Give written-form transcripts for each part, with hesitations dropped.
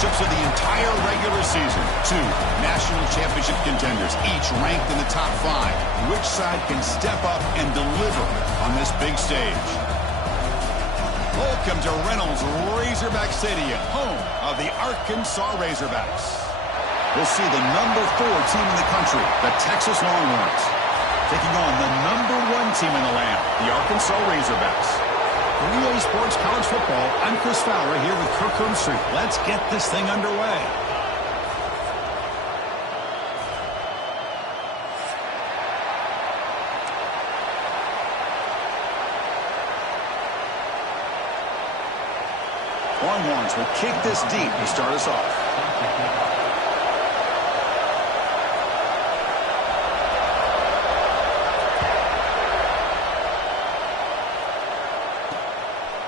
matchups of the entire regular season. Two national championship contenders, each ranked in the top 5. Which side can step up and deliver on this big stage? Welcome to Reynolds Razorback Stadium, home of the Arkansas Razorbacks. We'll see the number 4 team in the country, the Texas Longhorns, taking on the number 1 team in the land, the Arkansas Razorbacks. For EA Sports College Football, I'm Chris Fowler here with Kirk Herbstreit. Let's get this thing underway. Longhorns will kick this deep to start us off.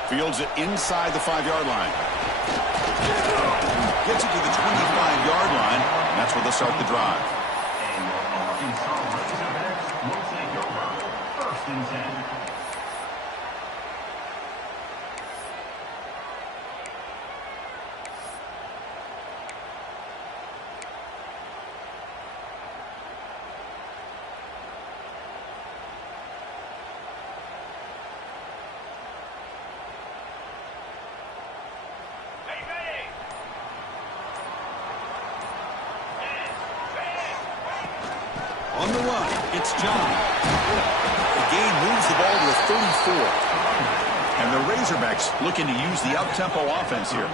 Fields it inside the 5-yard line. Gets it to the 25-yard line, and that's where they'll start the drive. First and 10. On the run, it's John. The gain moves the ball to the 34. And the Razorbacks looking to use the up-tempo offense here.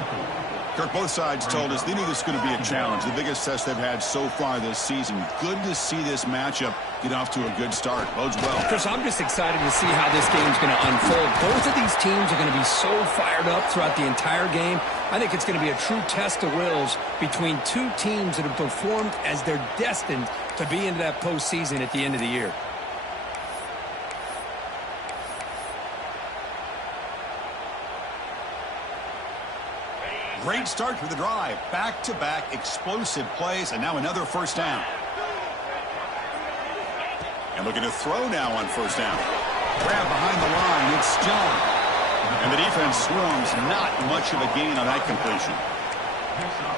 Kirk, both sides told us they knew this was going to be a challenge. The biggest test they've had so far this season. Good to see this matchup get off to a good start. Bodes well. Chris, I'm just excited to see how this game's going to unfold. Both of these teams are going to be so fired up throughout the entire game. I think it's going to be a true test of wills between two teams that have performed as they're destined to be into that postseason at the end of the year. Great start for the drive. Back-to-back explosive plays, and now another first down. And looking to throw now on first down. Grab behind the line, it's John. And the defense swarms, not much of a gain on that completion.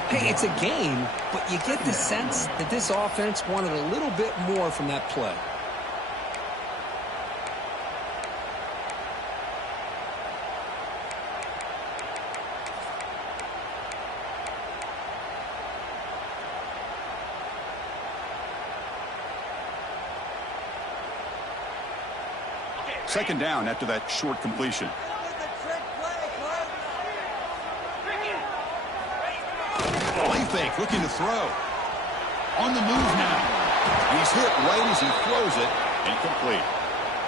Hey, it's a gain, but you get the sense that this offense wanted a little bit more from that play. Second down after that short completion. Play fake, looking to throw. On the move now. He's hit right as he throws it. Incomplete.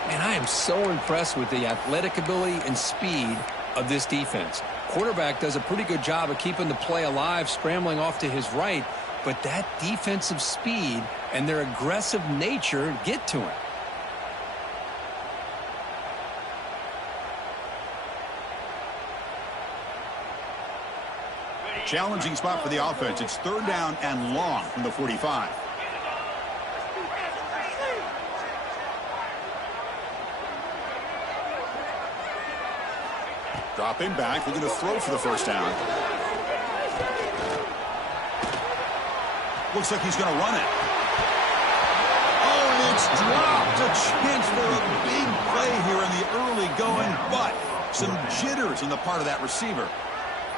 Man, I am so impressed with the athletic ability and speed of this defense. Quarterback does a pretty good job of keeping the play alive, scrambling off to his right, but that defensive speed and their aggressive nature get to him. Challenging spot for the offense. It's third down and long from the 45. Dropping back. We're going to throw for the first down. Looks like he's going to run it. Oh, and it's dropped. A chance for a big play here in the early going, but some jitters on the part of that receiver.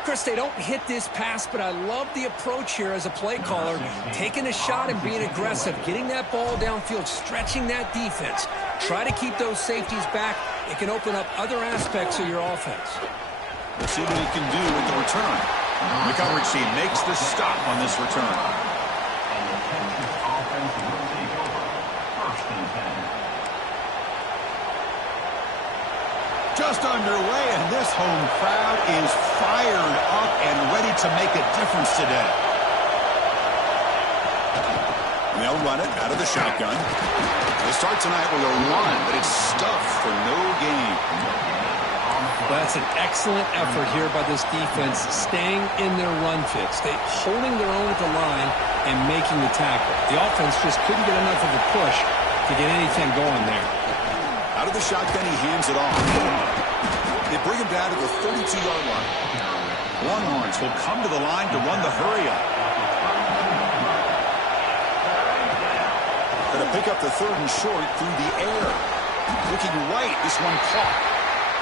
Chris, they don't hit this pass, but I love the approach here as a play caller. Taking a shot and being aggressive, getting that ball downfield, stretching that defense. Try to keep those safeties back. It can open up other aspects of your offense. We'll see what he can do with the return. The coverage team makes the stop on this return. Just underway, and this home crowd is fired up and ready to make a difference today. And they'll run it out of the shotgun. They start tonight with a run, but it's stuffed for no gain. That's an excellent effort here by this defense, staying in their run fit, holding their own at the line and making the tackle. The offense just couldn't get enough of a push to get anything going there. Out of the shotgun, he hands it off. They bring him down to the 32-yard line. Longhorns will come to the line to run the hurry up. Going to pick up the 3rd and short through the air. Looking right, this one caught.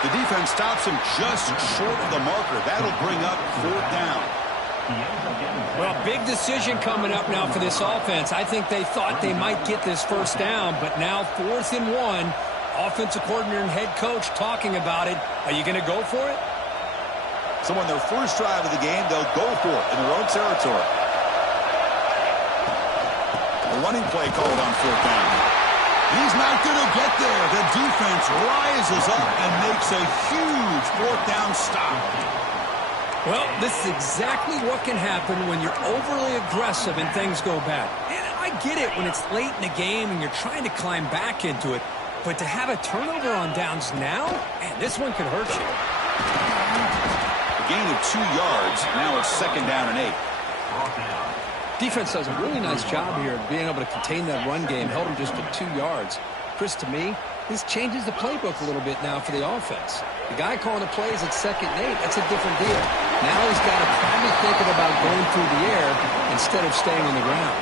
The defense stops him just short of the marker. That'll bring up 4th down. Well, big decision coming up now for this offense. I think they thought they might get this 1st down, but now 4th and 1. Offensive coordinator and head coach talking about it. Are you going to go for it? So on their first drive of the game, they'll go for it in their own territory. A running play called on 4th down. He's not going to get there. The defense rises up and makes a huge 4th down stop. Well, this is exactly what can happen when you're overly aggressive and things go bad. And I get it when it's late in the game and you're trying to climb back into it. But to have a turnover on downs now, man, this one could hurt you. A gain of 2 yards. Now it's 2nd down and 8. Defense does a really nice job here of being able to contain that run game. Held him just to 2 yards. Chris, to me, this changes the playbook a little bit now for the offense. The guy calling the plays at 2nd and 8, that's a different deal. Now he's got to probably thinking about going through the air instead of staying on the ground.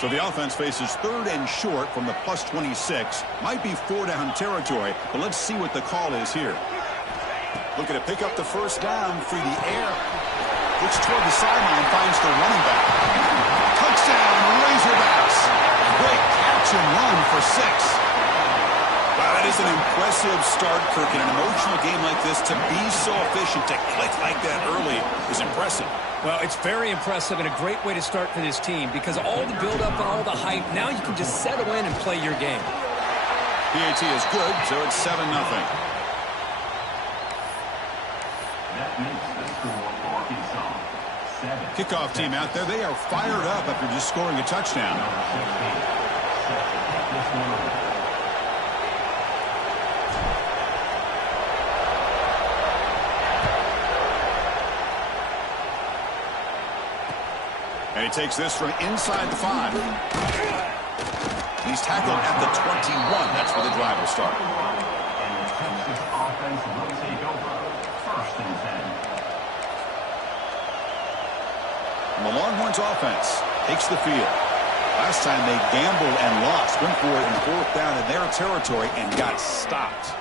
So the offense faces 3rd and short from the +26. Might be 4-down territory, but let's see what the call is here. Looking to pick up the 1st down through the air. Looks toward the sideline, finds the running back. Touchdown, Razorbacks. Great catch and run for 6. Wow, that is an impressive start, Kirk. In an emotional game like this, to be so efficient, to click like that early is impressive. Well, it's very impressive and a great way to start for this team because all the build-up and all the hype, now you can just settle in and play your game. PAT is good, so it's 7-0. Kickoff team out there, they are fired up after just scoring a touchdown. And he takes this from inside the 5. He's tackled at the 21. That's where the drive will start. And the Texas offense will take over 1st and 10. And the Longhorns offense takes the field. Last time they gambled and lost. Went for it in 4th down in their territory and got stopped.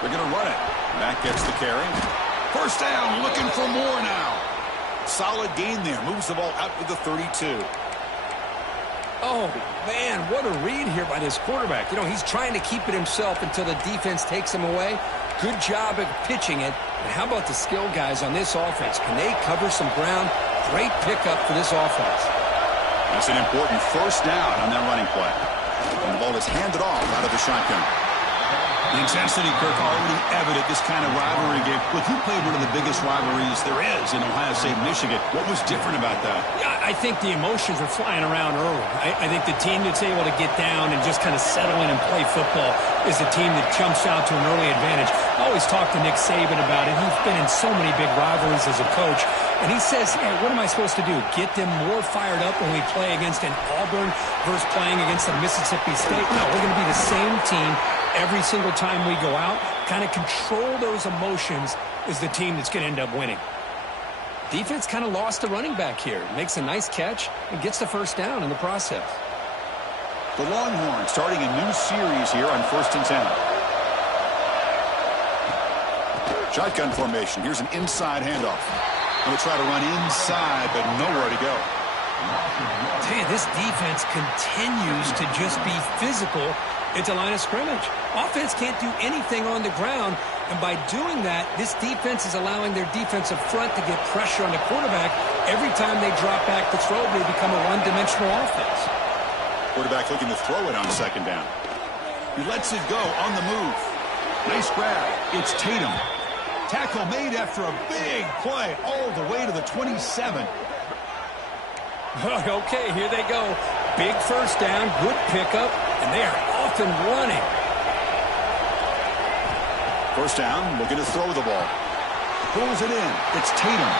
They're going to run it. Mack gets the carry. 1st down, looking for more now. Solid gain there. Moves the ball out to the 32. Oh, man, what a read here by this quarterback. You know, he's trying to keep it himself until the defense takes him away. Good job at pitching it. And how about the skill guys on this offense? Can they cover some ground? Great pickup for this offense. That's an important 1st down on that running play. And the ball is handed off out of the shotgun. The intensity, Kirk, already evident this kind of rivalry game. Look, you played one of the biggest rivalries there is in Ohio State, Michigan. What was different about that? Yeah, I think the emotions were flying around early. I think the team that's able to get down and just kind of settle in and play football is the team that jumps out to an early advantage. I always talk to Nick Saban about it. He's been in so many big rivalries as a coach. And he says, hey, what am I supposed to do? Get them more fired up when we play against an Auburn versus playing against a Mississippi State? No, we're going to be the same team every single time we go out. Kind of control those emotions is the team that's going to end up winning. Defense kind of lost the running back here. Makes a nice catch and gets the 1st down in the process. The Longhorns starting a new series here on 1st and 10. Shotgun formation. Here's an inside handoff. Going to try to run inside, but nowhere to go. Man, this defense continues to just be physical at the line of scrimmage. Offense can't do anything on the ground, and by doing that, this defense is allowing their defensive front to get pressure on the quarterback. Every time they drop back to throw, they become a one-dimensional offense. Quarterback looking to throw it on 2nd down. He lets it go on the move. Nice grab. It's Tatum. Tackle made after a big play all the way to the 27. Okay, here they go. Big 1st down, good pickup, and they are off and running. 1st down, looking to throw the ball. Pulls it in. It's Tatum.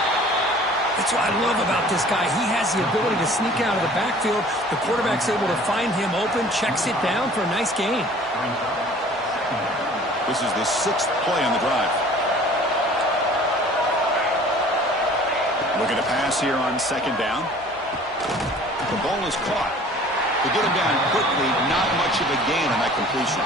That's what I love about this guy. He has the ability to sneak out of the backfield. The quarterback's able to find him open, checks it down for a nice gain. This is the 6th play on the drive. Looking to pass here on 2nd down. The ball is caught. To get him down quickly, not much of a gain on that completion.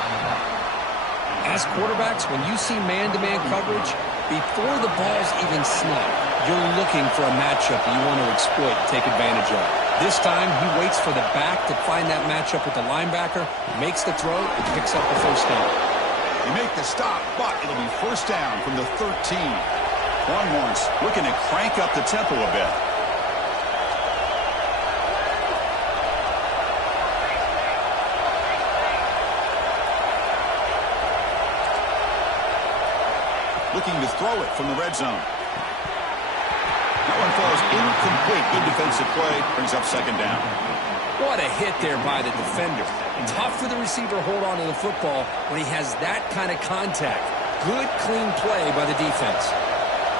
As quarterbacks, when you see man-to-man coverage, before the ball's even snapped, you're looking for a matchup you want to exploit, take advantage of. This time, he waits for the back to find that matchup with the linebacker, makes the throw, and picks up the first down. They make the stop, but it'll be first down from the 13. Longhorns looking to crank up the tempo a bit. Looking to throw it from the red zone. That one falls incomplete. Good defensive play. Brings up 2nd down. What a hit there by the defender. Tough for the receiver to hold on to the football when he has that kind of contact. Good, clean play by the defense.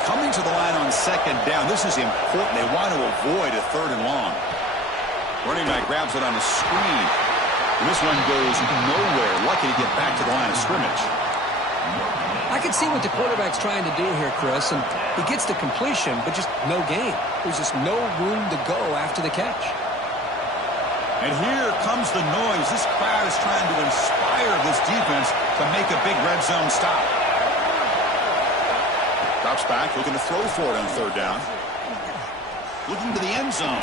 Coming to the line on 2nd down. This is important. They want to avoid a 3rd and long. Running back grabs it on the screen. And this one goes nowhere. Lucky to get back to the line of scrimmage. I can see what the quarterback's trying to do here, Chris, and he gets the completion, but just no gain. There's just no room to go after the catch. And here comes the noise. This crowd is trying to inspire this defense to make a big red zone stop. Drops back, looking to throw for it on 3rd down. Looking to the end zone.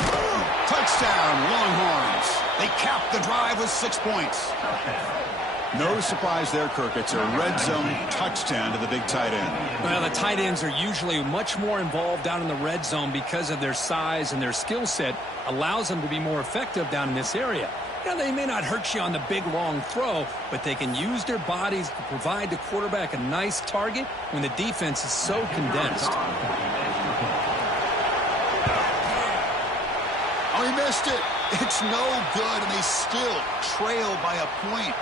Touchdown, Longhorns. They cap the drive with 6 points. No surprise there, Kirk. It's a red zone touchdown to the big tight end. Well, the tight ends are usually much more involved down in the red zone because of their size and their skill set allows them to be more effective down in this area. Now, they may not hurt you on the big, long throw, but they can use their bodies to provide the quarterback a nice target when the defense is so condensed. Oh, he missed it. It's no good, and they still trail by a point.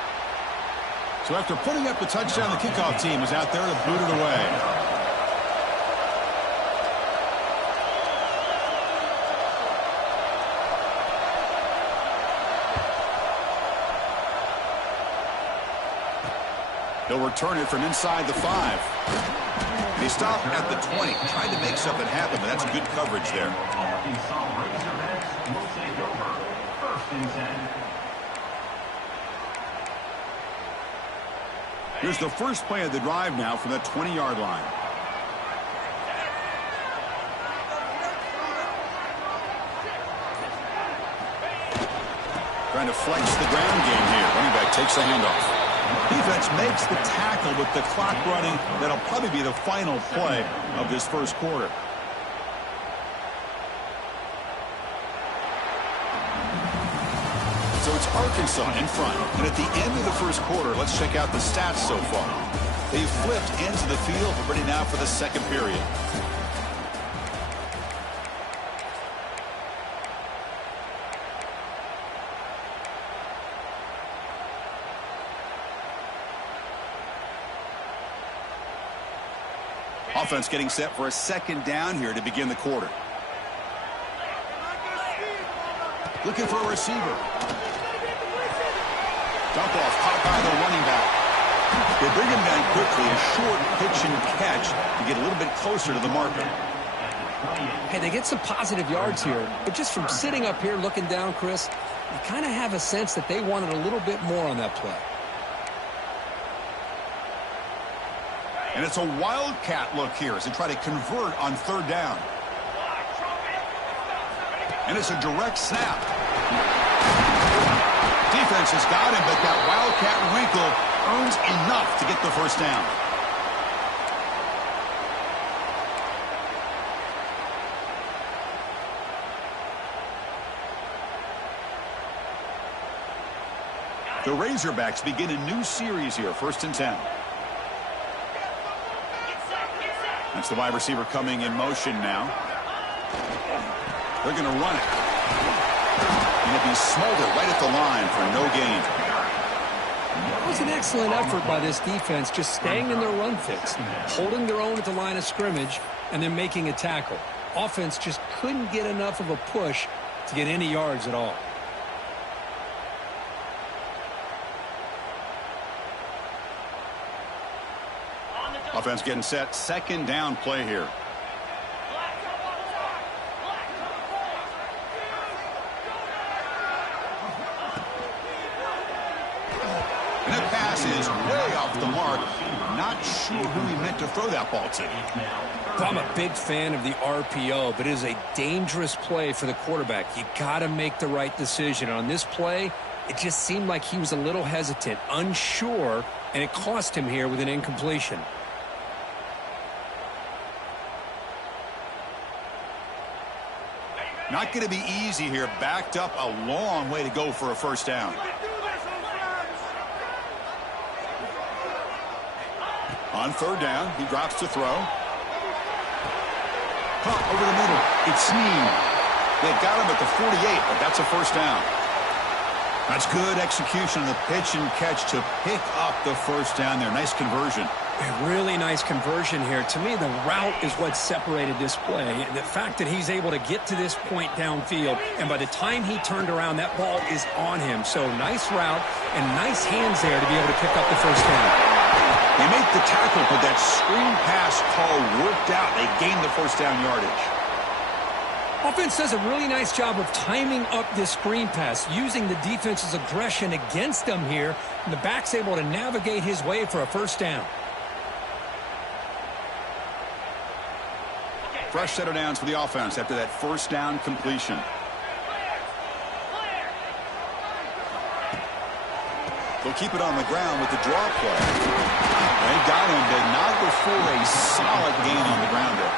So after putting up the touchdown, the kickoff team is out there to boot it away. They'll return it from inside the 5. They stop at the 20, trying to make something happen, but that's good coverage there. Arkansas Razorbacks will take over 1st and 10. Here's the first play of the drive now from the 20-yard line. Trying to flex the ground game here. Running back takes the handoff. Defense makes the tackle with the clock running. That'll probably be the final play of this first quarter. So it's Arkansas in front. And at the end of the first quarter, let's check out the stats so far. They've flipped into the field, ready now for the second period. Offense getting set for a second down here to begin the quarter. Looking for a receiver. Dump off caught by the running back. They bring him down quickly, a short pitch and catch to get a little bit closer to the marker. Hey, they get some positive yards here, but just from sitting up here looking down, Chris, you kind of have a sense that they wanted a little bit more on that play. And it's a wildcat look here as they try to convert on third down. And it's a direct snap. Defense has got him, but that wildcat wrinkle earns enough to get the first down. The Razorbacks begin a new series here, 1st and 10. That's the wide receiver coming in motion now. They're going to run it. And it'll be Smolder right at the line for no gain. It was an excellent effort by this defense, just staying in their run fix, holding their own at the line of scrimmage, and then making a tackle. Offense just couldn't get enough of a push to get any yards at all. Offense getting set. Second down play here. And that pass is way off the mark. Not sure who he meant to throw that ball to. I'm a big fan of the RPO, but it is a dangerous play for the quarterback. You got to make the right decision. On this play, it just seemed like he was a little hesitant, unsure, and it cost him here with an incompletion. Not going to be easy here. Backed up a long way to go for a first down. On third down, he drops to throw. Pump over the middle. It's Snead. They've got him at the 48, but that's a first down. That's good execution on the pitch and catch to pick up the first down there. Nice conversion. A really nice conversion here. To me, the route is what separated this play. The fact that he's able to get to this point downfield, and by the time he turned around, that ball is on him. So nice route and nice hands there to be able to pick up the first down. They make the tackle, but that screen pass call worked out. They gained the first down yardage. Offense does a really nice job of timing up this screen pass, using the defense's aggression against them here, and the back's able to navigate his way for a first down. Fresh set of downs for the offense after that first down completion. They'll keep it on the ground with the draw play. They got him, but not before a solid gain on the ground there.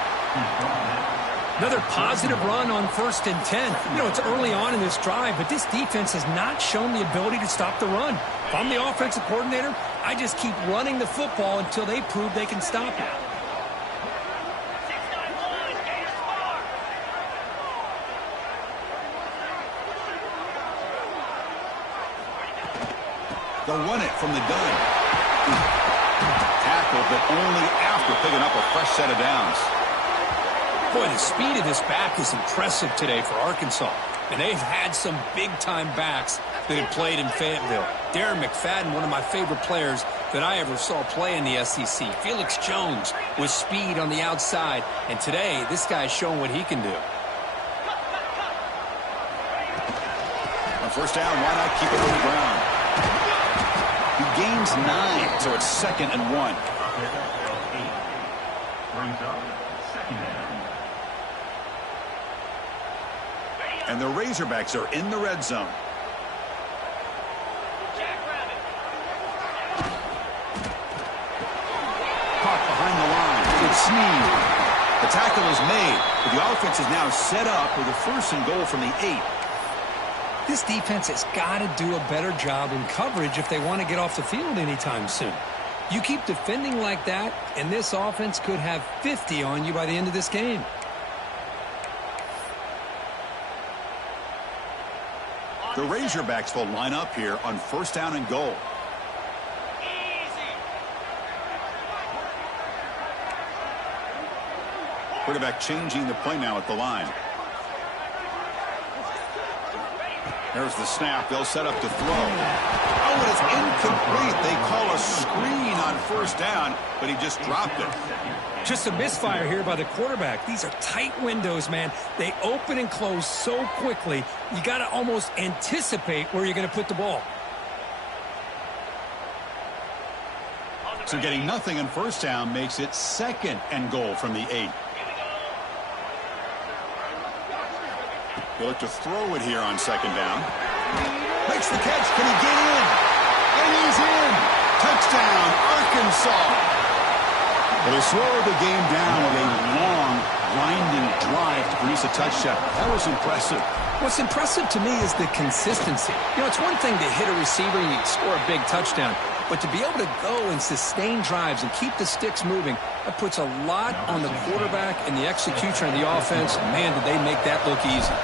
Another positive run on 1st and 10. You know, it's early on in this drive, but this defense has not shown the ability to stop the run. If I'm the offensive coordinator, I just keep running the football until they prove they can stop it. They'll run it from the gun. Tackle, but only after picking up a fresh set of downs. Boy, the speed of this back is impressive today for Arkansas. And they've had some big-time backs that have played in Fayetteville. Darren McFadden, one of my favorite players that I ever saw play in the SEC. Felix Jones with speed on the outside. And today, this guy's showing what he can do. On first down, why not keep it on the ground? He gains 9, so it's 2nd and 1. Brings up second down. And the Razorbacks are in the red zone. Caught behind the line. It's Snead. The tackle is made, but the offense is now set up with a 1st and goal from the 8. This defense has got to do a better job in coverage if they want to get off the field anytime soon. You keep defending like that, and this offense could have 50 on you by the end of this game. The Razorbacks will line up here on 1st down and goal. Quarterback changing the play now at the line. There's the snap. They'll set up to throw. Oh, and it's incomplete. They call a screen on 1st down, but he just dropped it. Just a misfire here by the quarterback. These are tight windows, man. They open and close so quickly, you got to almost anticipate where you're going to put the ball. So getting nothing on 1st down makes it 2nd and goal from the 8. They look to throw it here on 2nd down. Makes the catch. Can he get in? And he's in. Touchdown, Arkansas. Well, they slowed the game down with a long, grinding drive to produce a touchdown. That was impressive. What's impressive to me is the consistency. You know, it's one thing to hit a receiver and you score a big touchdown, but to be able to go and sustain drives and keep the sticks moving, that puts a lot on the quarterback and the execution of the offense. Man, did they make that look easy.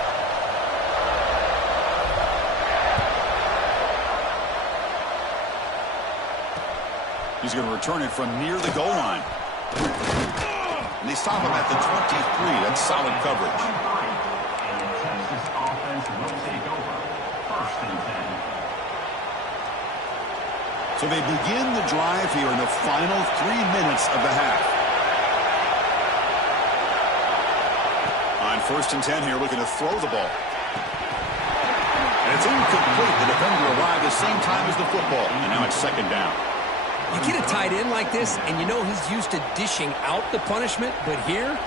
He's going to return it from near the goal line. And they stop him at the 23. That's solid coverage. And the Texas offense will take over. First and 10. So they begin the drive here in the final 3 minutes of the half. On first and 10 here, looking to throw the ball. And it's incomplete. The defender arrived the same time as the football. And now it's second down. You get a tight end like this, and you know he's used to dishing out the punishment, but here,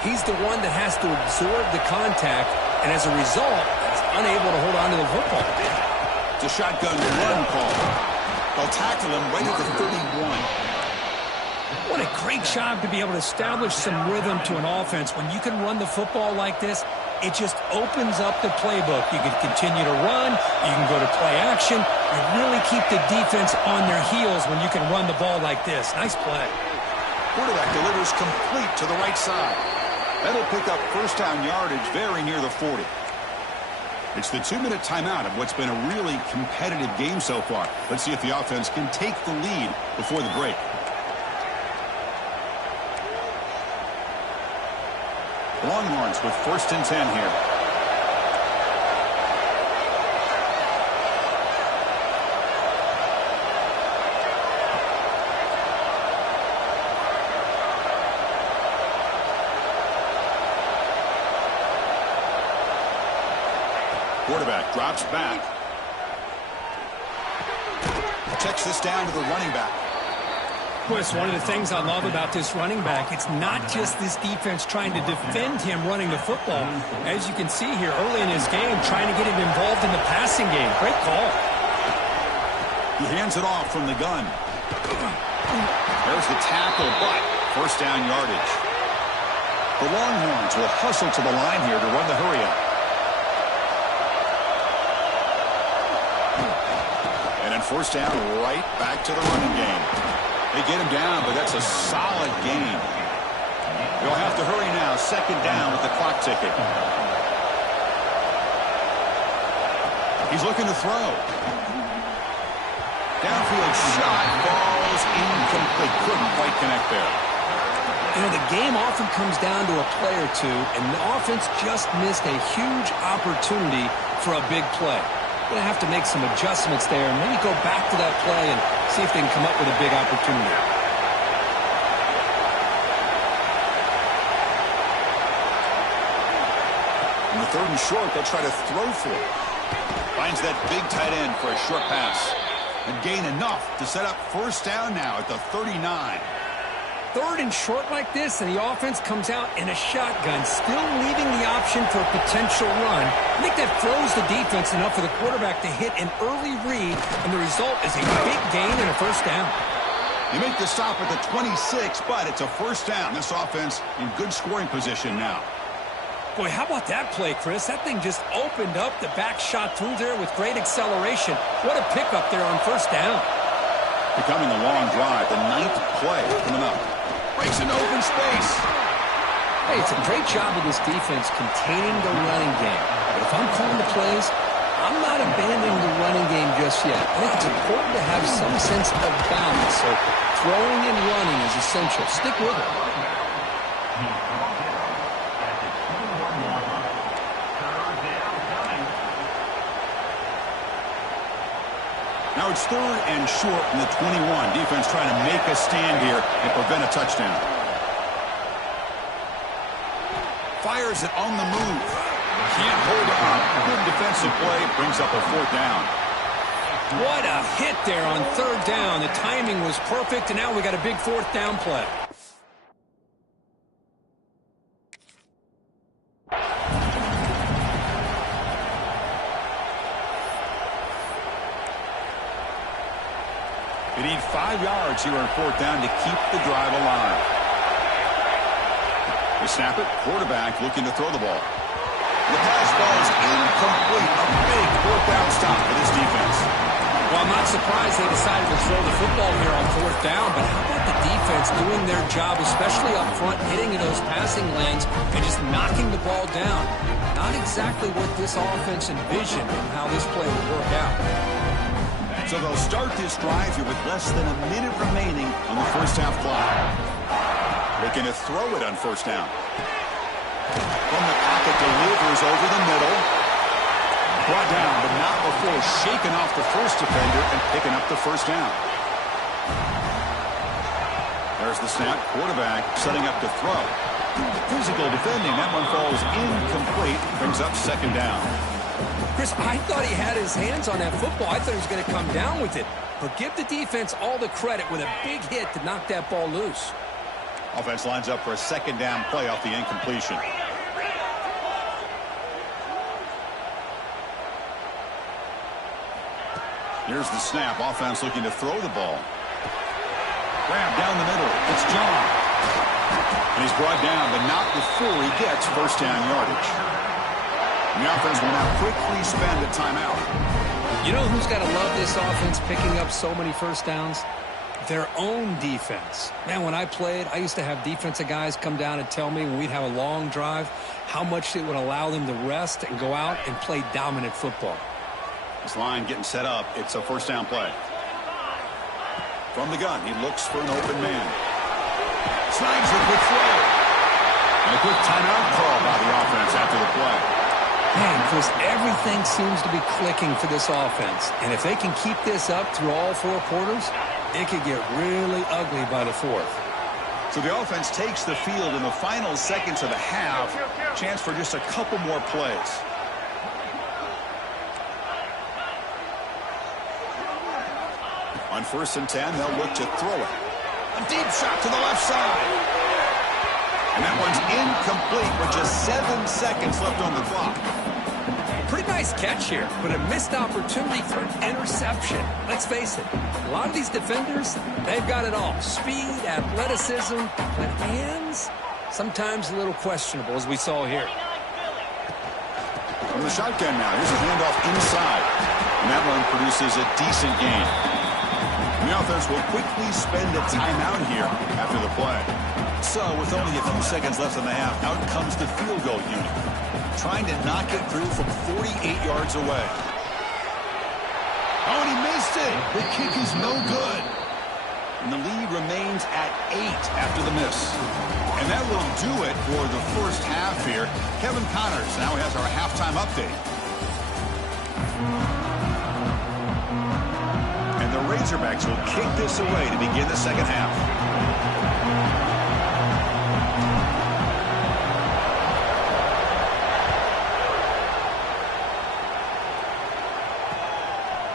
he's the one that has to absorb the contact, and as a result, he's unable to hold on to the football. It's a shotgun run call. They'll tackle him right at the 31. What a great job to be able to establish some rhythm to an offense. When you can run the football like this, it just opens up the playbook. You can continue to run. You can go to play action. You really keep the defense on their heels when you can run the ball like this. Nice play. Quarterback delivers complete to the right side. That'll pick up first down yardage very near the 40. It's the 2-minute timeout of what's been a really competitive game so far. Let's see if the offense can take the lead before the break. Longhorns with first and 10 here. Quarterback drops back. Checks this down to the running back. Boy, it's one of the things I love about this running back. It's not just this defense trying to defend him running the football. As you can see here early in his game, trying to get him involved in the passing game. Great call. He hands it off from the gun. There's the tackle, but first down yardage. The Longhorns will hustle to the line here to run the hurry-up. And then first down, right back to the running game. They get him down, but that's a solid gain. They'll have to hurry now. Second down with the clock ticking. He's looking to throw. Downfield shot falls incomplete. Couldn't quite connect there. You know, the game often comes down to a play or two, and the offense just missed a huge opportunity for a big play. Going to have to make some adjustments there and maybe go back to that play and see if they can come up with a big opportunity. In the third and short, they'll try to throw for it. Finds that big tight end for a short pass. And gain enough to set up first down now at the 39. Third and short like this, and the offense comes out in a shotgun, still leaving the option for a potential run. I think that throws the defense enough for the quarterback to hit an early read, and the result is a big gain and a first down. They make the stop at the 26, but it's a first down. This offense in good scoring position now. Boy, how about that play, Chris? That thing just opened up the back shot through there with great acceleration. What a pickup there on first down. Becoming a long drive, the 9th play coming up. Breaks into open space. Hey, it's a great job of this defense containing the running game. But if I'm calling the plays, I'm not abandoning the running game just yet. I think it's important to have some sense of balance. So throwing and running is essential. Stick with it. Now it's third and short in the 21. Defense trying to make a stand here and prevent a touchdown. Fires it on the move. Can't hold on. Good defensive play. Brings up a fourth down. What a hit there on third down. The timing was perfect, and now we got a big fourth down play. They need 5 yards here on fourth down to keep the drive alive. They snap it. Quarterback looking to throw the ball. The pass ball is incomplete. A big fourth down stop for this defense. Well, I'm not surprised they decided to throw the football here on fourth down, but how about the defense doing their job, especially up front, hitting in those passing lanes and just knocking the ball down? Not exactly what this offense envisioned and how this play would work out. So they'll start this drive here with less than a minute remaining on the first half clock. Looking to throw it on first down. From the pocket, delivers over the middle. Brought down, but not before shaking off the first defender and picking up the first down. There's the snap. Quarterback setting up to throw. Physical defending. That one falls incomplete. Brings up second down. Chris, I thought he had his hands on that football. I thought he was going to come down with it. But give the defense all the credit with a big hit to knock that ball loose. Offense lines up for a second down play off the incompletion. Here's the snap. Offense looking to throw the ball. Grab down the middle. It's John. And he's brought down, but not before he gets first down yardage. The offense will now quickly spend a timeout. You know who's got to love this offense picking up so many first downs? Their own defense. Man, when I played, I used to have defensive guys come down and tell me when we'd have a long drive how much it would allow them to rest and go out and play dominant football. This line getting set up. It's a first down play. From the gun, he looks for an open man. Snags the quick throw. And a quick timeout call by the offense after the play. Man, Chris, everything seems to be clicking for this offense. And if they can keep this up through all four quarters, it could get really ugly by the fourth. So the offense takes the field in the final seconds of the half. Chance for just a couple more plays. On 1st and 10, they'll look to throw it. A deep shot to the left side. And that one's incomplete with just 7 seconds left on the clock. Pretty nice catch here, but a missed opportunity for an interception. Let's face it, a lot of these defenders, they've got it all. Speed, athleticism, but hands, sometimes a little questionable, as we saw here. From the shotgun now, here's a handoff inside. And that one produces a decent gain. And the offense will quickly spend a timeout here after the play. So, with only a few seconds left in the half, out comes the field goal unit, trying to knock it through from 48 yards away. Oh, and he missed it. The kick is no good. And the lead remains at 8 after the miss. And that will do it for the first half here. Kevin Connors now has our halftime update. And the Razorbacks will kick this away to begin the second half.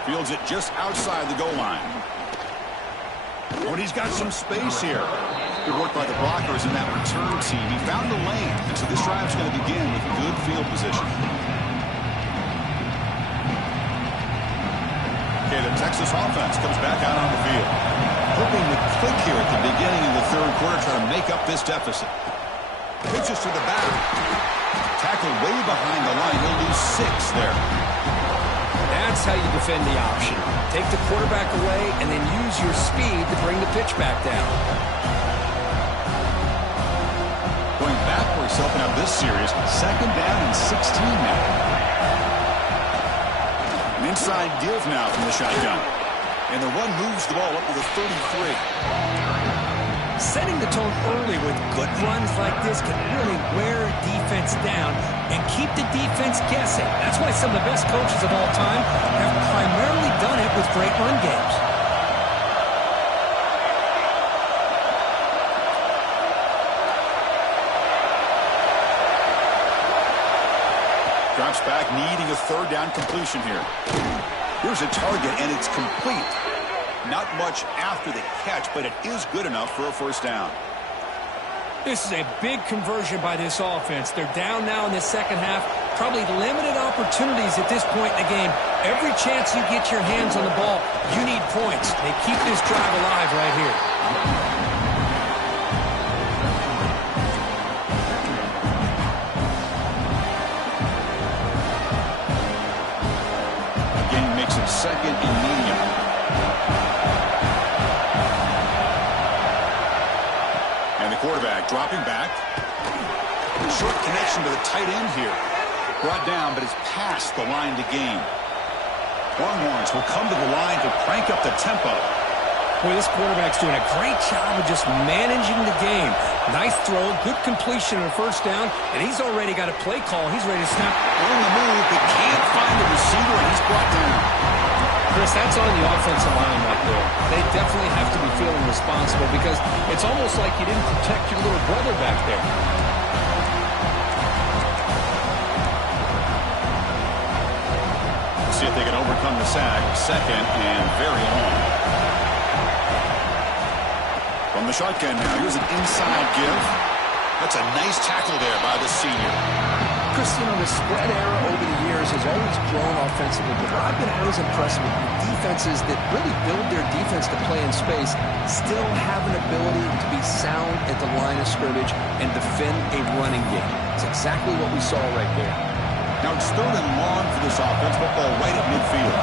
Fields it just outside the goal line. Oh, and he's got some space here. Good work by the blockers in that return team. He found the lane, and so this drive's going to begin with good field position. Okay, the Texas offense comes back out on the field. Hoping to click here at the beginning of the third quarter, try to make up this deficit. Pitches to the back. Tackled way behind the line. He'll lose 6 there. That's how you defend the option. Take the quarterback away and then use your speed to bring the pitch back down. Going backwards to open up this series. 2nd down and 16 now. An inside give now from the shotgun. And the run moves the ball up to the 33. Setting the tone early with good runs like this can really wear a defense down and keep the defense guessing. That's why some of the best coaches of all time have primarily done it with great run games. Drops back, needing a 3rd down completion here. Here's a target, and it's complete. Not much after the catch, but it is good enough for a first down. This is a big conversion by this offense. They're down now in the second half. Probably limited opportunities at this point in the game. Every chance you get your hands on the ball, you need points. They keep this drive alive right here. Again, makes it 2nd and medium. Quarterback dropping back. Short connection to the tight end here. Brought down, but it's past the line to gain. Longhorns will come to the line to crank up the tempo. Boy, this quarterback's doing a great job of just managing the game. Nice throw, good completion on first down, and he's already got a play call. He's ready to snap. On the move, but can't find the receiver, and he's brought down. Chris, that's on the offensive line right there. They definitely have to be feeling responsible because it's almost like you didn't protect your little brother back there. See if they can overcome the sack. Second and very long. From the shotgun now, here's an inside give. That's a nice tackle there by the senior. Chris, you know, the spread era over the years has always grown offensively, but what I've been always impressed with defenses that really build their defense to play in space still have an ability to be sound at the line of scrimmage and defend a running game. It's exactly what we saw right there. Now it's third and long for this offense. Football right at midfield.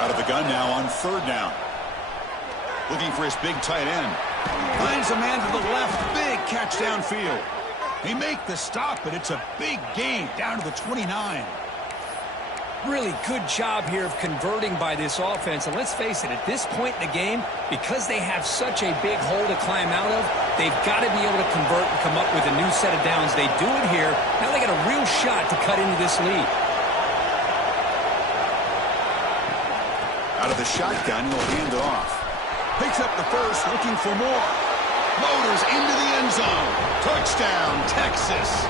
Out of the gun now on third down. Looking for his big tight end. Finds a man to the left. Big catch downfield. They make the stop, but it's a big gain down to the 29. Really good job here of converting by this offense. And let's face it, at this point in the game, because they have such a big hole to climb out of, they've got to be able to convert and come up with a new set of downs. They do it here. Now they got a real shot to cut into this lead. Out of the shotgun, he'll hand it off. Picks up the first, looking for more. Motors into the end zone. Touchdown, Texas.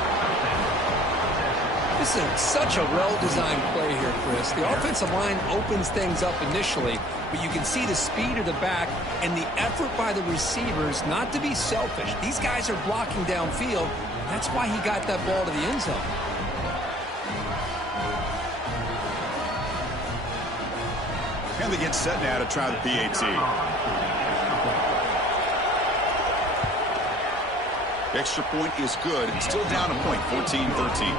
This is such a well-designed play here, Chris. The offensive line opens things up initially, but you can see the speed of the back and the effort by the receivers not to be selfish. These guys are blocking downfield. That's why he got that ball to the end zone. And they get set now to try the PAT. Extra point is good. It's still down a point, 14-13.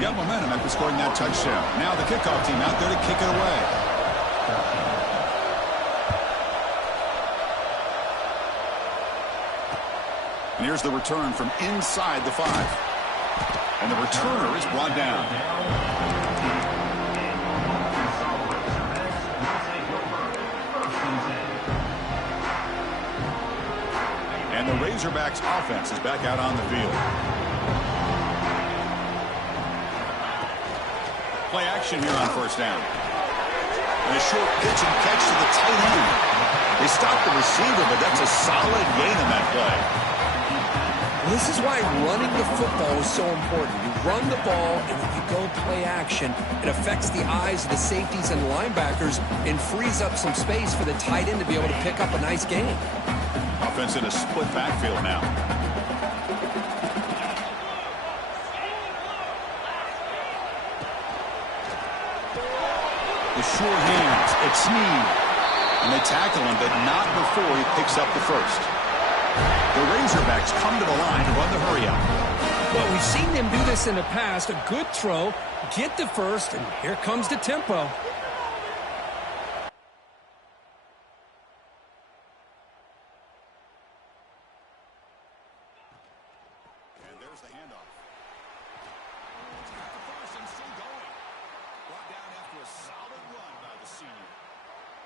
Got momentum after scoring that touchdown. Now the kickoff team out there to kick it away. And here's the return from inside the 5. And the returner is brought down. And the Razorbacks offense is back out on the field. Play action here on first down. And a short pitch and catch to the tight end. They stop the receiver, but that's a solid gain on that play. This is why running the football is so important. You run the ball, and if you go play action, it affects the eyes of the safeties and linebackers and frees up some space for the tight end to be able to pick up a nice gain. Offense in a split backfield now. The short hands, it's Snead. And they tackle him, but not before he picks up the first. The Razorbacks come to the line to run the hurry up. Well, we've seen them do this in the past. A good throw, get the first, and here comes the tempo. And there's the handoff. Got the first and still going. Brought down after a solid run by the senior.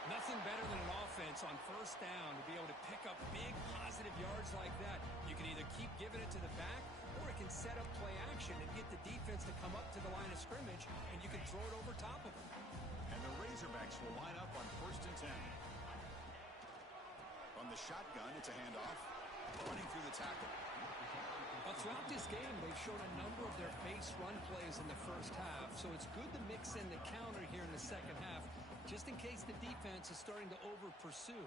Nothing better than an offense on first down to be able to pick up big positive yards like that. You can either keep giving it to the back, or it can set up play action and get the defense to come up to the line of scrimmage, and you can throw it over top of them. And the Razorbacks will line up on first and 10. From the shotgun, it's a handoff. Running through the tackle. Well, throughout this game, they've shown a number of their base run plays in the first half, so it's good to mix in the counter here in the second half, just in case the defense is starting to over-pursue.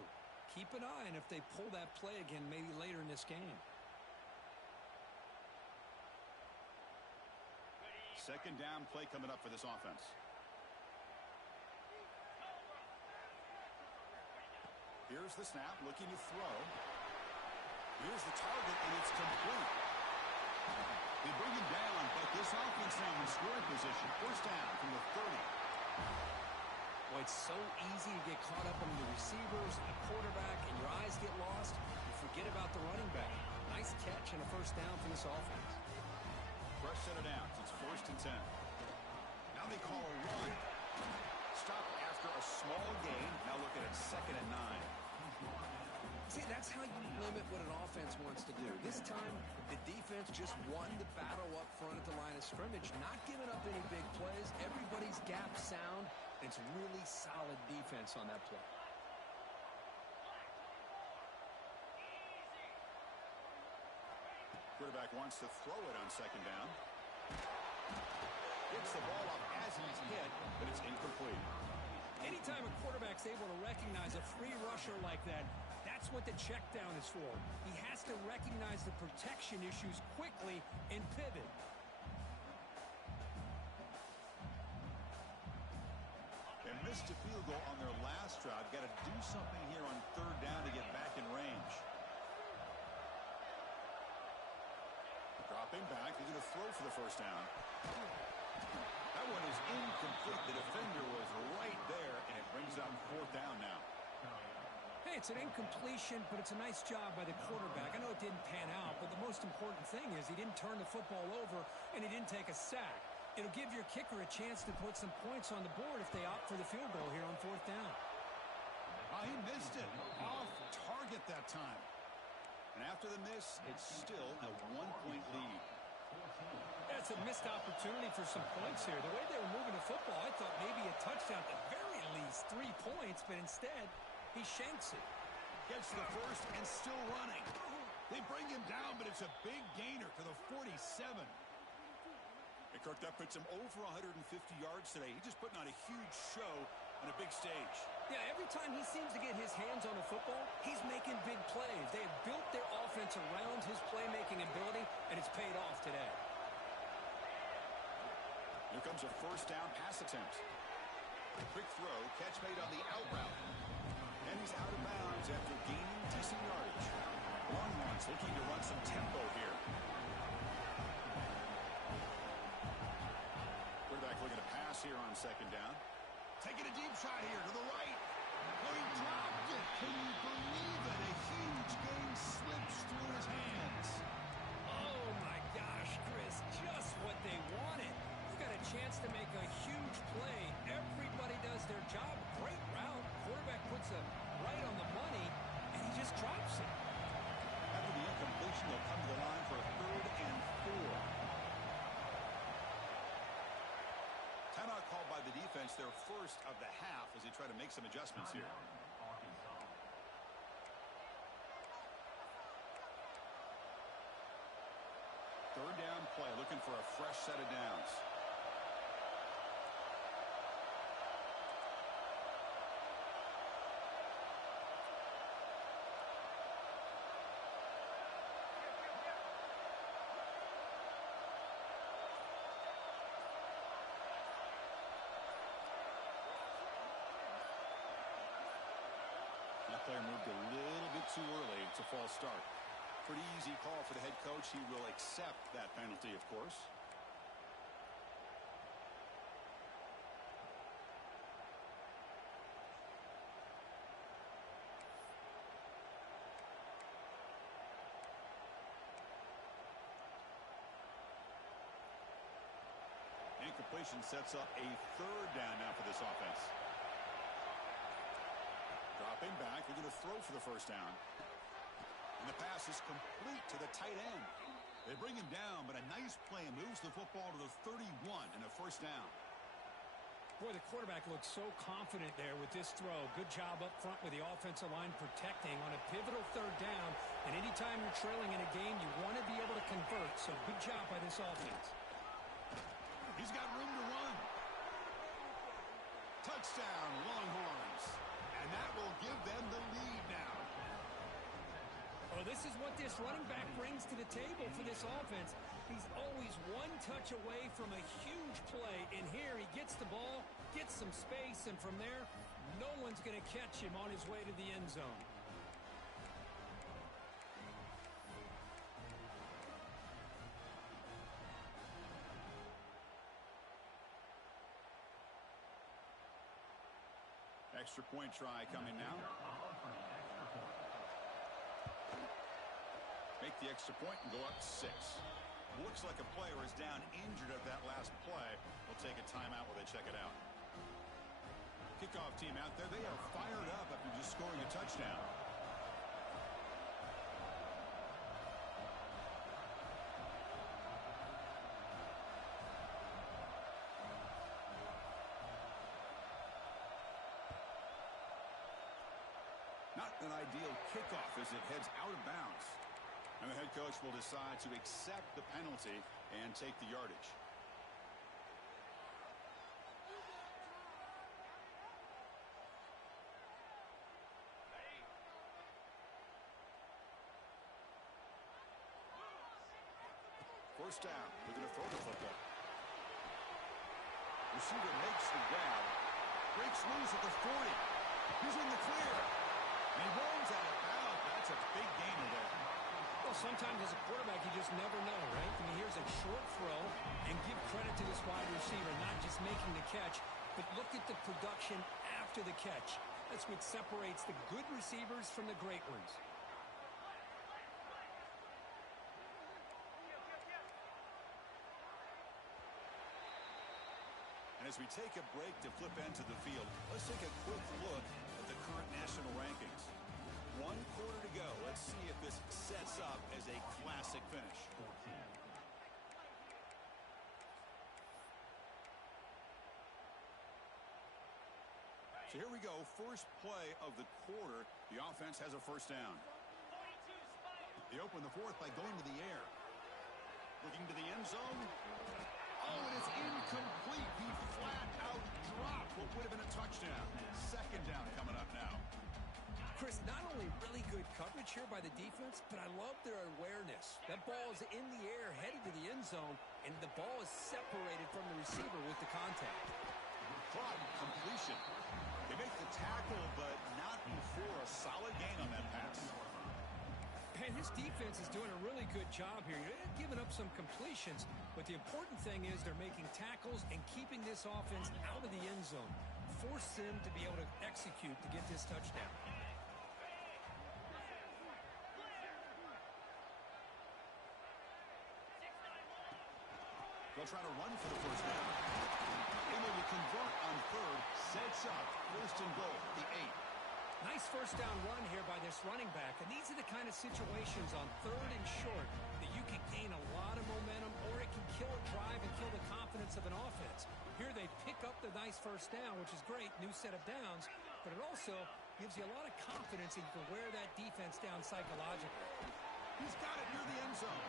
Keep an eye on if they pull that play again maybe later in this game. Second down play coming up for this offense. Here's the snap, looking to throw. Here's the target, and it's complete. They bring him down, but this offense now in scoring position. First down from the 30. Well, it's so easy to get caught up on the receivers, the quarterback, and your eyes get lost. You forget about the running back. Nice catch and a first down for this offense. Fresh set of downs. It's 1st and 10. Now they call a run. Stop after a small gain. Now looking at 2nd and 9. See, that's how you limit what an offense wants to do. This time, the defense just won the battle up front at the line of scrimmage, not giving up any big plays. Everybody's gap sound. It's really solid defense on that play. Quarterback wants to throw it on 2nd down. Gets the ball up as he's hit, but it's incomplete. Anytime a quarterback's able to recognize a free rusher like that, that's what the check down is for. He has to recognize the protection issues quickly and pivot. They missed a field goal on their last drive. Got to do something here on 3rd down to get back in range. Dropping back. He's going to throw for the first down. That one is incomplete. The defender was right there, and it brings up 4th down now. Hey, it's an incompletion, but it's a nice job by the quarterback. I know it didn't pan out, but the most important thing is he didn't turn the football over, and he didn't take a sack. It'll give your kicker a chance to put some points on the board if they opt for the field goal here on 4th down. He missed it. Off target that time. And after the miss, it's still a 1-point lead. That's a missed opportunity for some points here. The way they were moving the football, I thought maybe a touchdown at the very least, 3 points, but instead, he shanks it. Gets the first and still running. They bring him down, but it's a big gainer to the 47. Hey, Kirk, that puts him over 150 yards today. He's just putting on a huge show on a big stage. Yeah, every time he seems to get his hands on the football, he's making big plays. They have built their offense around his playmaking ability, and it's paid off today. Here comes a first down pass attempt. Quick throw, catch made on the out route. And he's out of bounds after gaining decent yardage. Longhorns looking to run some tempo here. Quarterback looking to pass here on 2nd down. Taking a deep shot here to the right. Oh, he dropped it. Can you believe it? A huge gain slips through his hands. Oh, my gosh, Chris, just what they wanted. You got a chance to make a huge play. Everybody does their job. Great route. Quarterback puts it right on the money, and he just drops it. After the incompletion, they'll come to the line for a 3rd and 4. Timeout called by the defense, their first of the half, as they try to make some adjustments here. Third down play, looking for a fresh set of downs. That player moved a little bit too early. It's a false start. Pretty easy call for the head coach. He will accept that penalty, of course. Incompletion sets up a 3rd down now for this offense. Dropping back, they're going to throw for the first down. And the pass is complete to the tight end. They bring him down, but a nice play moves the football to the 31 and a first down. Boy, the quarterback looks so confident there with this throw. Good job up front with the offensive line protecting on a pivotal 3rd down. And anytime you're trailing in a game, you want to be able to convert. So good job by this offense. He's got room to run. Touchdown, Longhorns. And that will give them the lead now. Well, this is what this running back brings to the table for this offense. He's always one touch away from a huge play. And here he gets the ball, gets some space, and from there, no one's going to catch him on his way to the end zone. Extra point try coming now. Make the extra point and go up 6. Looks like a player is down injured at that last play. We'll take a timeout while they check it out. Kickoff team out there. They are fired up after just scoring a touchdown. Not an ideal kickoff as it heads out of bounds. And the head coach will decide to accept the penalty and take the yardage. First down, looking to throw the football. Receiver makes the grab. Breaks loose at the 40. He's in the clear. And he runs out of bounds. That's a big gainer there. Well, sometimes as a quarterback, you just never know, right? I mean, here's a short throw, and give credit to this wide receiver, not just making the catch, but look at the production after the catch. That's what separates the good receivers from the great ones. And as we take a break to flip into the field, let's take a quick look at the current national rankings. 1 quarter to go. Let's see if this sets up as a classic finish. So here we go. First play of the quarter. The offense has a first down. They open the fourth by going to the air. Looking to the end zone. Oh, it is incomplete. He flat out dropped what would have been a touchdown. Second down coming up now. Chris, not only really good coverage here by the defense, but I love their awareness. That ball is in the air, headed to the end zone, and the ball is separated from the receiver with the contact. Caught completion. They make the tackle, but not before a solid gain on that pass. Man, this defense is doing a really good job here. They're giving up some completions, but the important thing is they're making tackles and keeping this offense out of the end zone. Force them to be able to execute to get this touchdown. They'll try to run for the first down. Able to convert on third, sets up first and goal, the 8. Nice first down run here by this running back. And these are the kind of situations on third and short that you can gain a lot of momentum, or it can kill a drive and kill the confidence of an offense. Here they pick up the nice first down, which is great, new set of downs, but it also gives you a lot of confidence that you can wear that defense down psychologically. He's got it near the end zone.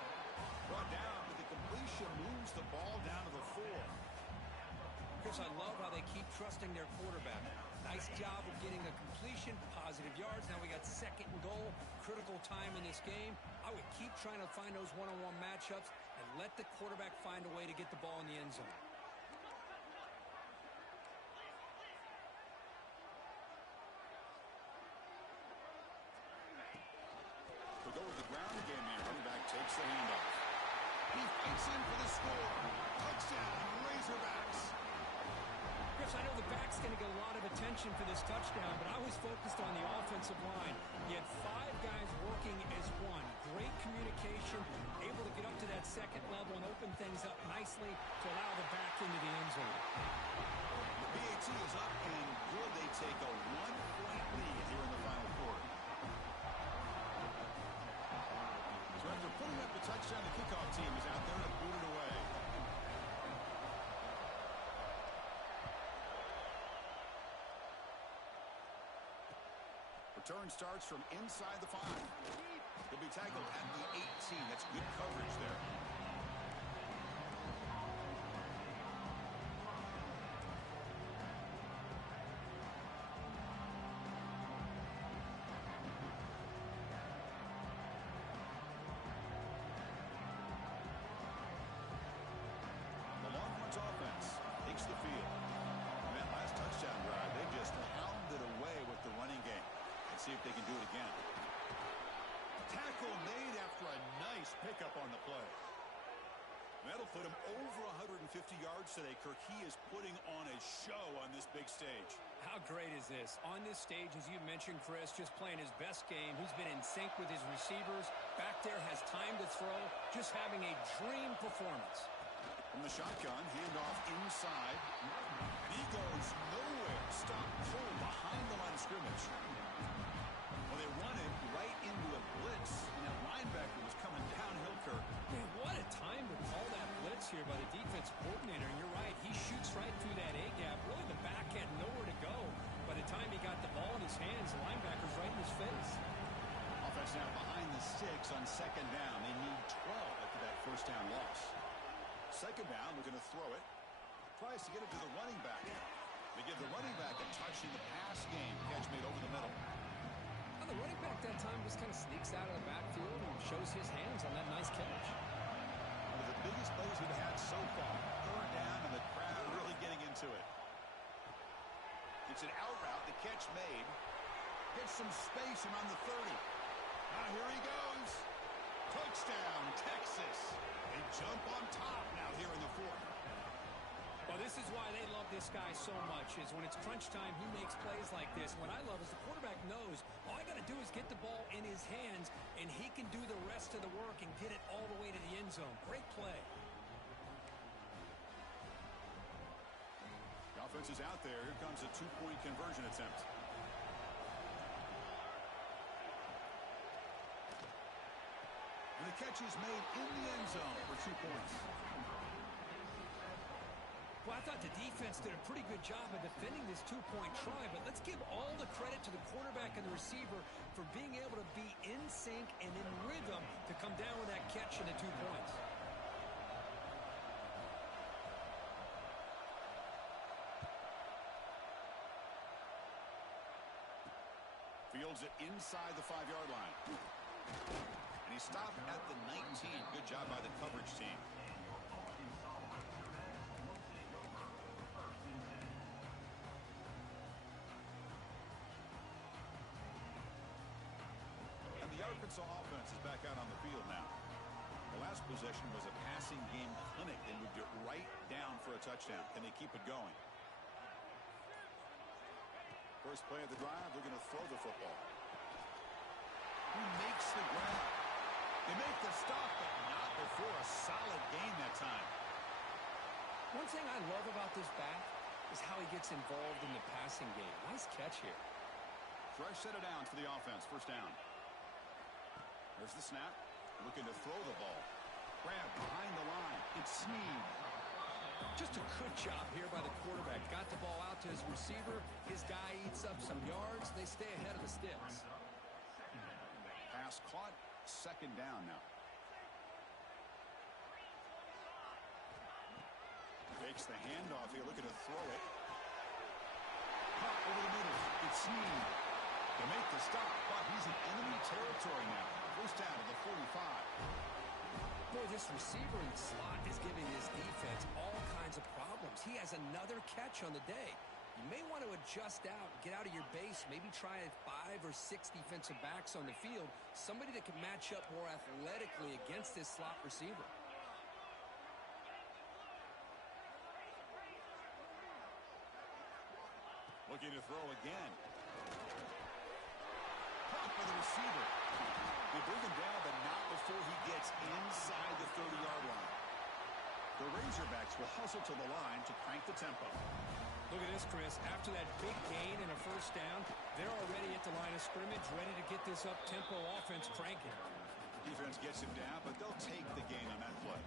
Brought down, but the completion moves the ball down to the 4. Chris, I love how they keep trusting their quarterback. Nice job of getting a completion, positive yards. Now we got second and goal, critical time in this game. I would keep trying to find those one-on-one matchups and let the quarterback find a way to get the ball in the end zone. We'll go with the ground game here. Running back takes the handoff. He fights in for the score. Touchdown, Razorbacks. Chris, I know the back's going to get a lot of attention for this touchdown, but I was focused on the offensive line. You had 5 guys working as one. Great communication, able to get up to that second level and open things up nicely to allow the back into the end zone. The BAT is up, and will they take a 1-point lead here in the final quarter? So after putting up the touchdown, the kickoff team is out there to boot it away. Return starts from inside the 5. He'll be tackled at the 18. That's good coverage there. The Longhorns offense takes the field. And that last touchdown drive, they just pounded away with the running game. Let's see if they can do it again. Tackle made after a nice pickup on the play. That'll put him over 150 50 yards today, Kirk. He is putting on a show on this big stage. How great is this? On this stage, as you mentioned, Chris, just playing his best game. He's been in sync with his receivers. Back there, has time to throw. Just having a dream performance. From the shotgun, handoff inside. And he goes nowhere. Stop pull behind the line of scrimmage. Well, they run it right into a blitz, and that linebacker was coming downhill, Kirk. Man, what a time to call that blitz here by the defense coordinator. And you're right, he shoots right through that A-gap. Really, the back had nowhere to go. By the time he got the ball in his hands, the linebacker's right in his face. Offense now behind the sticks on second down. They need 12 after that first down loss. Second down, we're going to throw it. Tries to get it to the running back. They give the running back a touch in the pass game. Catch made over the middle. Well, the running back that time just kind of sneaks out of the backfield and shows his hands on that nice catch. One of the biggest plays we've had so far. Third down and the crowd really getting into it. It's an out route. The catch made. Gets some space around the 30. Now here he goes. Touchdown, Texas. They jump on top now here in the fourth. Well, this is why they love this guy so much, is when it's crunch time, he makes plays like this. What I love is the quarterback knows all I got to do is get the ball in his hands, and he can do the rest of the work and get it all the way to the end zone. Great play. The offense is out there. Here comes a two-point conversion attempt. And the catch is made in the end zone for 2 points. Well, I thought the defense did a pretty good job of defending this two-point try, but let's give all the credit to the quarterback and the receiver for being able to be in sync and in rhythm to come down with that catch and the 2 points. Fields it inside the 5-yard line. And he stopped at the 19. Good job by the coverage team. And the Arkansas offense is back out on the field now. The last possession was a passing game clinic. They moved it right down for a touchdown. Can they keep it going? First play of the drive, they're going to throw the football. Who makes the grab? They make the stop, but not before a solid gain that time. One thing I love about this back is how he gets involved in the passing game. Nice catch here. Fresh set of downs for the offense. First down. There's the snap. Looking to throw the ball. Grab behind the line. It's Snead. Just a good job here by the quarterback. Got the ball out to his receiver. His guy eats up some yards. They stay ahead of the sticks. Pass caught. Second down now. Takes the handoff here. Looking to throw it. Caught over the middle. It's Snead. To make the stop, but he's in enemy territory now. First down to the 45. Boy, this receiver in the slot is giving his defense all kinds of problems. He has another catch on the day. You may want to adjust out, get out of your base, maybe try 5 or 6 defensive backs on the field, somebody that can match up more athletically against this slot receiver. Looking to throw again. Caught by the receiver. They bring him down, but not before he gets inside the 30-yard line. The Razorbacks will hustle to the line to crank the tempo. Look at this, Chris. After that big gain and a first down, they're already at the line of scrimmage, ready to get this up-tempo offense cranking. Defense gets him down, but they'll take the gain on that play.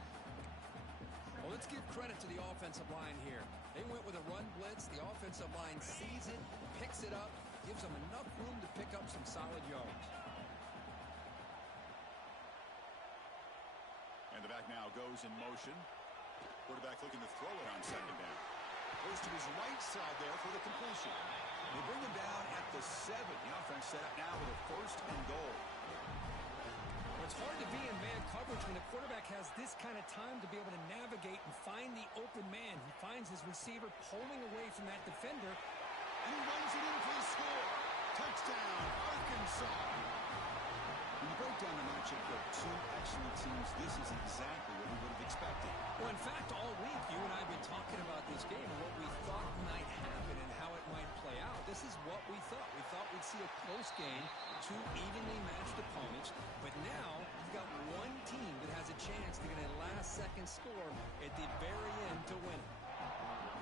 Well, let's give credit to the offensive line here. They went with a run blitz. The offensive line sees it, picks it up, gives them enough room to pick up some solid yards. And the back now goes in motion. Quarterback looking to throw it on second down. Goes to his right side there for the completion. They bring him down at the 7. The offense set up now with a first and goal. Well, it's hard to be in man coverage when the quarterback has this kind of time to be able to navigate and find the open man. He finds his receiver pulling away from that defender. And he runs it in for the score. Touchdown, Arkansas. When you break down the matchup of two excellent teams, this is exactly what we would have expected. Well, in fact, all week, you and I two evenly matched opponents, but now you've got one team that has a chance to get a last-second score at the very end to win it.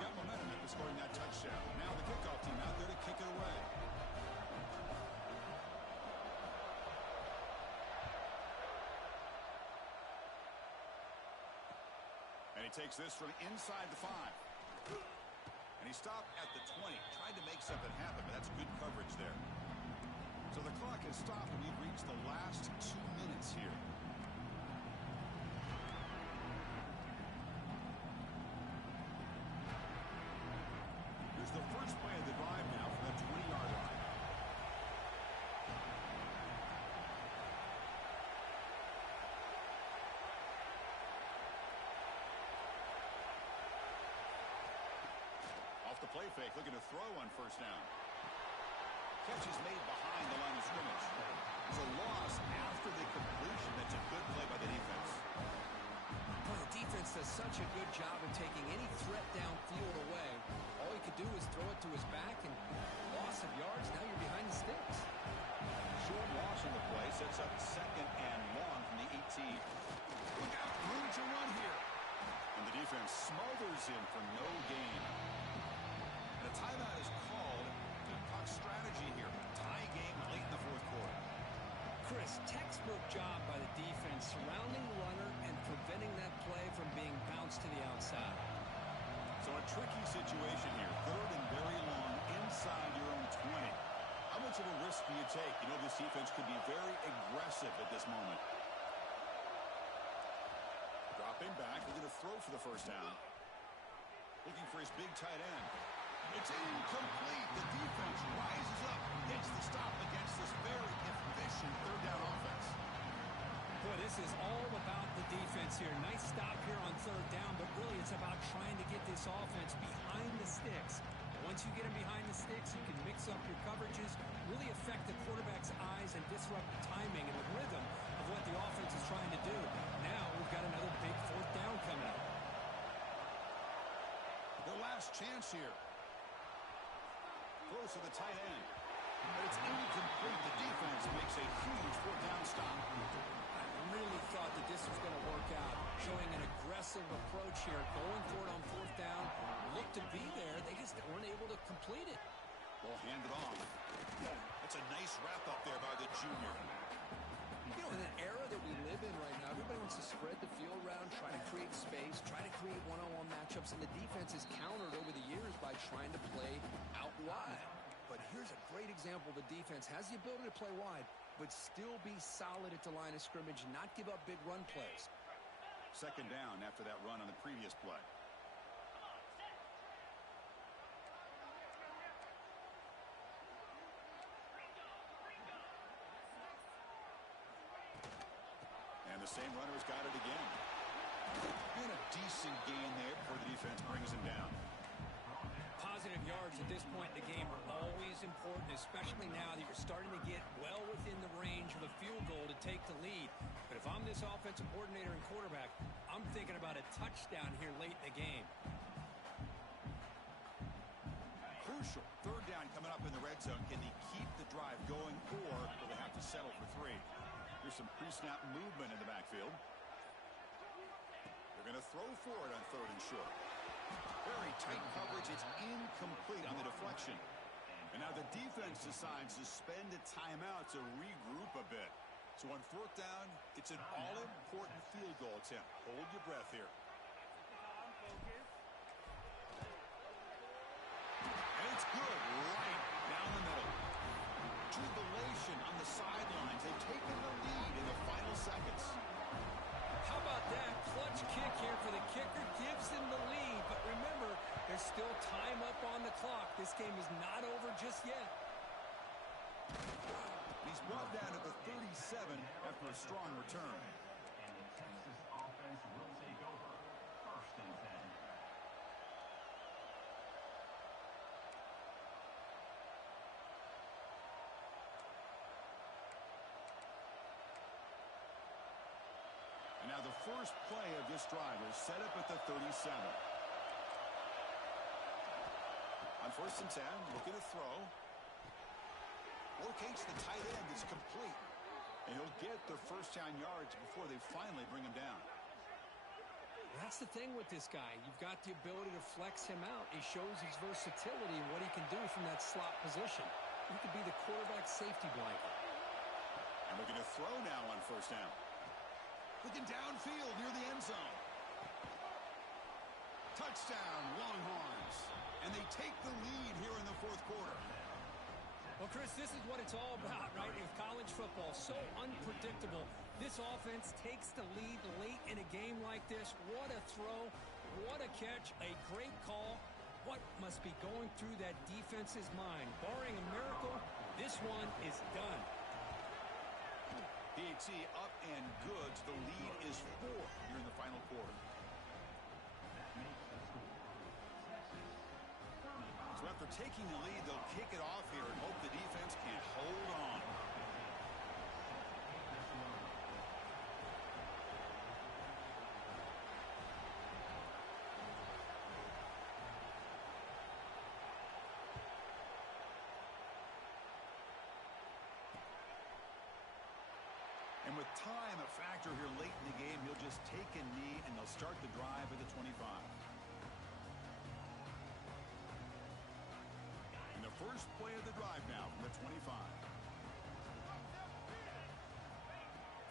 Got momentum after scoring that touchdown. Now the kickoff team out there to kick it away. And he takes this from inside the 5. And he stopped at the 20. Tried to make something happen, but that's good coverage there. So the clock has stopped, and we've reached the last 2 minutes here. Here's the first play of the drive now from the 20-yard line. Off the play fake, looking to throw on first down. Catch is made behind the line of scrimmage. It's a loss after the completion. That's a good play by the defense. Well, the defense does such a good job of taking any threat downfield away. All he could do is throw it to his back, and loss of yards, now you're behind the sticks. Short loss on the play sets up second and long from the 18. Look out, room to run here. And the defense smothers him for no gain. And a timeout is called. Good puck strategy here. Tie game late in the fourth quarter. Chris, textbook job by the defense surrounding the runner and preventing that play from being bounced to the outside. So a tricky situation here. Third and very long inside your own 20. How much of a risk do you take? You know this defense could be very aggressive at this moment. Dropping back, looking to throw for the first down. Looking for his big tight end. It's incomplete. The defense rises up, gets the stop against this very efficient third down offense. Boy, this is all about the defense here. Nice stop here on third down, but really it's about trying to get this offense behind the sticks. Once you get them behind the sticks, you can mix up your coverages, really affect the quarterback's eyes and disrupt the timing and the rhythm of what the offense is trying to do. Now we've got another big fourth down coming up. Their last chance here. Close to the tight end. But it's incomplete. The defense makes a huge fourth down stop. I really thought that this was going to work out, showing an aggressive approach here, going for it on fourth down. Looked to be there. They just weren't able to complete it. Ball handed off. That's a nice wrap up there by the junior. You know, in an era that we live in right now, everybody wants to spread the field around, try to create space, try to create one-on-one matchups, and the defense has countered over the years by trying to play out wide. But here's a great example. The defense has the ability to play wide, but still be solid at the line of scrimmage, not give up big run plays. Second down after that run on the previous play. And the same runner's got it again. And a decent gain there before the defense brings him down. Positive yards at this point in the game are always important, especially now that you're starting to get well within the range of a field goal to take the lead. But if I'm this offensive coordinator and quarterback, I'm thinking about a touchdown here late in the game. Crucial. Third down coming up in the red zone. Can they keep the drive going, or will they have to settle for 3? Here's some pre-snap movement in the backfield. They're going to throw for it on third and short. Very tight coverage. It's incomplete on the deflection. And now the defense decides to spend a timeout to regroup a bit. So on fourth down, it's an all-important field goal attempt. Hold your breath here. And it's good right down the middle. Jubilation on the sidelines. They've taken the lead in the final seconds. How about that clutch kick here for the kicker? Gives them the lead. But remember, there's still time up on the clock. This game is not over just yet. He's brought down to the 37 after a strong return. And the Texas offense will take over. First and 10. And now the first play of this drive is set up at the 37. On first and 10, looking to throw. Locates the tight end. It's complete. And he'll get the first down yards before they finally bring him down. That's the thing with this guy. You've got the ability to flex him out. He shows his versatility and what he can do from that slot position. He could be the quarterback safety blanket. And looking to throw now on first down. Looking downfield near the end zone. Touchdown, Longhorns. And they take the lead here in the fourth quarter. Well, Chris, this is what it's all about, right? In college football, so unpredictable. This offense takes the lead late in a game like this. What a throw. What a catch. A great call. What must be going through that defense's mind? Barring a miracle, this one is done. PAT up and good. The lead is 4 here in the final quarter. So after taking the lead, they'll kick it off here and hope the defense can hold on. And with time a factor here late in the game, he'll just take a knee and they'll start the drive at the 25. The first play of the drive now from the 25.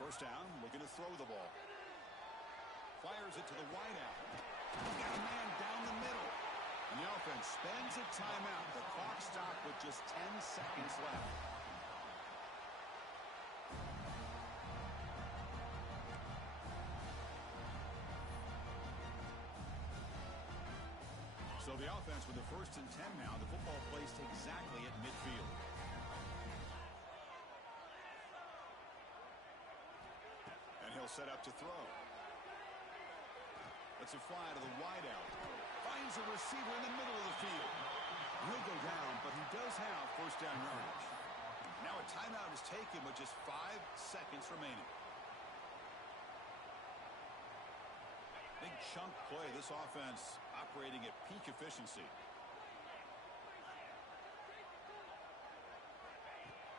First down, looking to throw the ball. Fires it to the wideout. Got a man down the middle. And the offense spends a timeout. The clock stopped with just 10 seconds left. So the offense with the 1st and 10 now. The football placed exactly at midfield. And he'll set up to throw. Lets it fly to the wideout. Finds a receiver in the middle of the field. He'll go down, but he does have first down yardage. Now a timeout is taken with just 5 seconds remaining. Big chunk play. This offense operating at peak efficiency.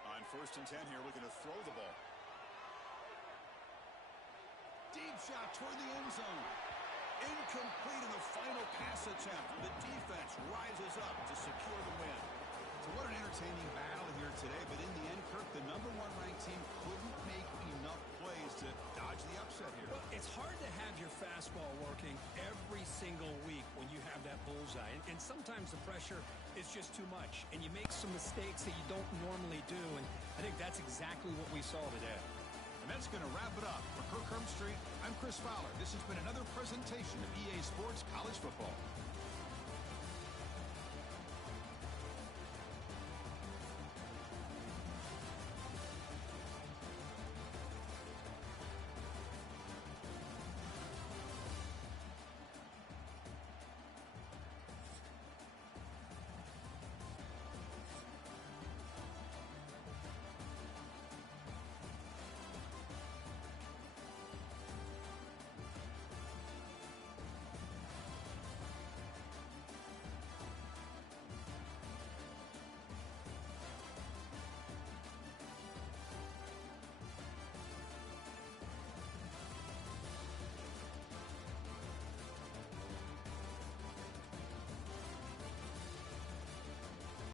On 1st and 10 here, looking to throw the ball. Deep shot toward the end zone. Incomplete in the final pass attempt. The defense rises up to secure the win. So what an entertaining battle here today. But in the end, Kirk, the #1 ranked team couldn't make enough plays to dodge the upset here. Well, it's hard to have your fastball working every single week when you have that bullseye. And sometimes the pressure is just too much. And you make some mistakes that you don't normally do. And I think that's exactly what we saw today. And that's going to wrap it up. For Kirk Herbstreit, I'm Chris Fowler. This has been another presentation of EA Sports College Football.